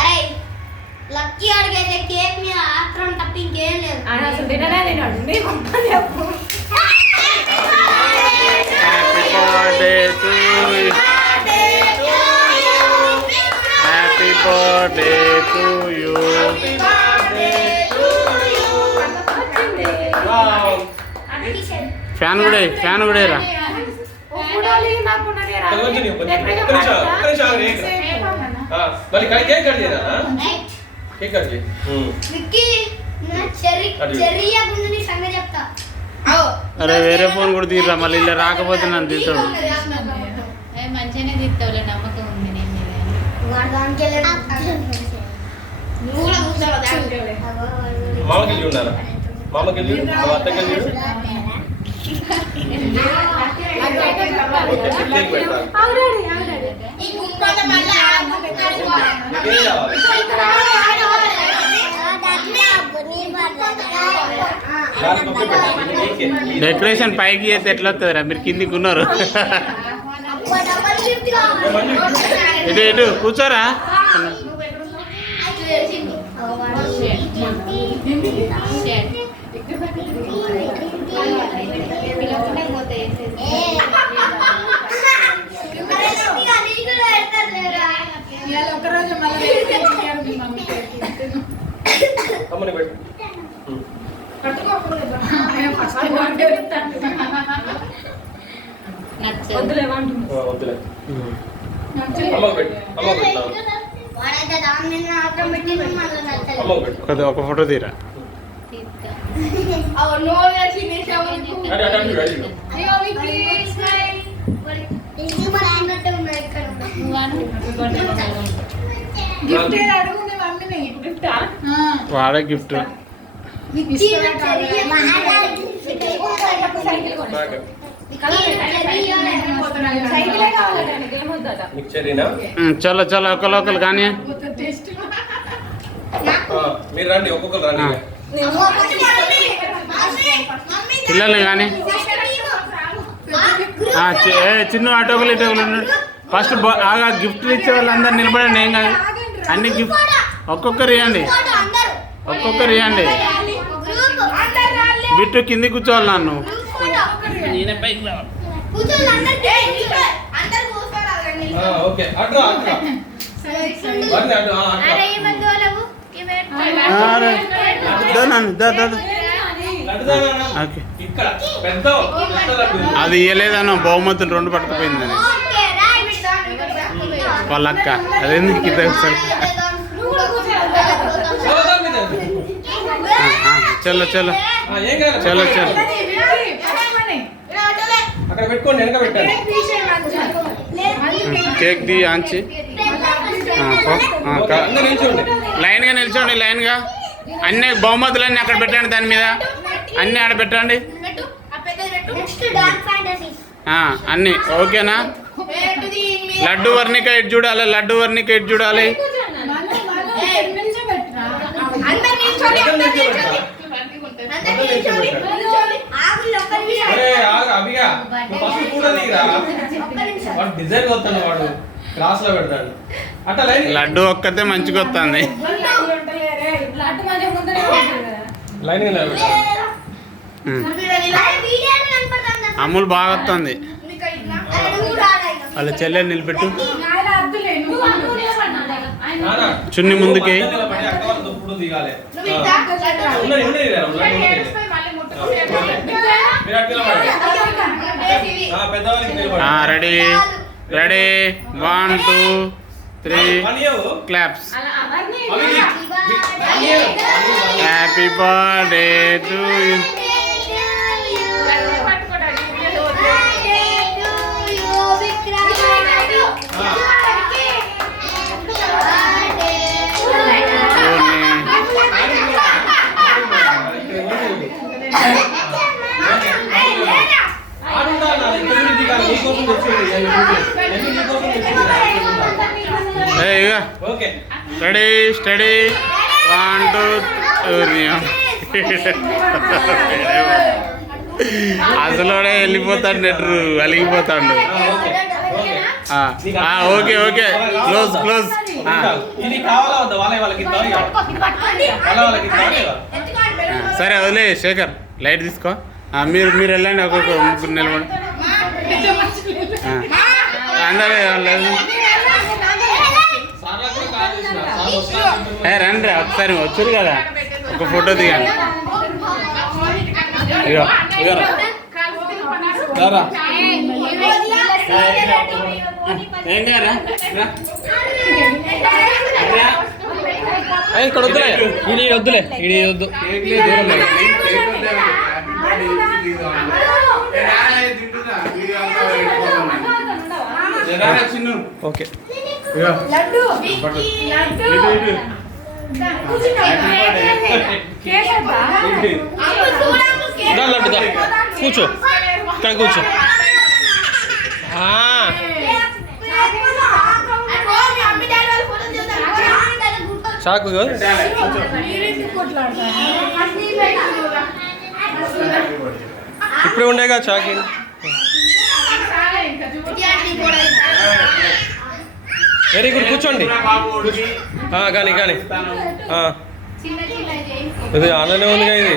అరే lucky అడిగైతే cake మీద ఆత్రం తప్ప ఇంకేం లేదు. అసలు తిననే తినాడు. నీకు చెప్పు. Happy birthday to you. Fan కూడా రా. అరే వేరే ఫోన్ కూడా తీరా, మళ్ళీ ఇలా రాకపోతే నన్ను తీస్తాడు. మంచిగానే తీస్తావులే, నమ్మకం ఉంది నేను మీద. డెకరేషన్ పైకి చేస్తే ఎట్లా వస్తుందిరా, మీరు కిందికి ఉన్నారు. ఇటు కూర్చోరా. ఒక ఫోటో తీరా. వాడే గిఫ్ట్. చలో చలో ఒకరు కానీ పిల్లలు కానీ చిన్న ఆటోకులు ఇటోకులు ఫస్ట్ ఆగా గిఫ్ట్లు ఇచ్చే వాళ్ళందరూ నిలబడండి. ఏం కాదు, అన్ని గిఫ్ట్ ఒక్కొక్కరు ఇవ్వండి, ఒక్కొక్కరు ఇవ్వండి. బిట్టు కింది కూర్చోవాలి. నన్ను అది ఇవ్వలేదన్న, బహుమతులు 2 పట్టుకుపోయిందని వాళ్ళ అక్క. అదెందుకు కింద చలో చలో చలో చలో. కేక్ ది ఆంచి లైన్గా నిల్చోండి, లైన్గా. అన్ని బహుమతులన్నీ అక్కడ పెట్టండి, దాని మీద అన్నీ ఆడ పెట్టండి అన్నీ. ఓకేనా? లడ్డు వర్ణిక ఎటు చూడాలి, లడ్డు వర్ణిక ఎటు చూడాలి. లడ్డు ఒక్కతే మంచిగా వస్తుంది. అమ్ములు బాగా వస్తుంది. వాళ్ళ చెల్లెని నిలబెట్టు. చున్ని ముందుకి. Ready ready 1 2 3 claps. Happy birthday to you. Ready steady 1 2 అసలు వెళ్ళిపోతాడు, నెట్రు అలిగిపోతాడు. Okay okay close close. ఇది కావాలా వద్దా? వాళ్ళకి ఇద్దాం ఇక. వాళ్ళకి ఇద్దాం ఇక. సరే వదిలే శేఖర్ లైట్ తీసుకో. మీరు వెళ్ళండి ఒక్కొక్క ముగ్గురు నిలబడి. అందరూ రండి ఒకసారి వచ్చారు కదా ఒక ఫోటో దిగండి. ఇగో ఏం గారా ఇక్కడ వద్దులే, ఇది వద్దులే, ఇది వద్దు. ఓకే లడ్డు కూర్చో, ఇక్కడ కూర్చో. చాకు ఇప్పుడే ఉండేగా చాకి. వెరీ గుడ్, కూర్చోండి. కానీ ఇది అలానే ఉందిగా ఇది.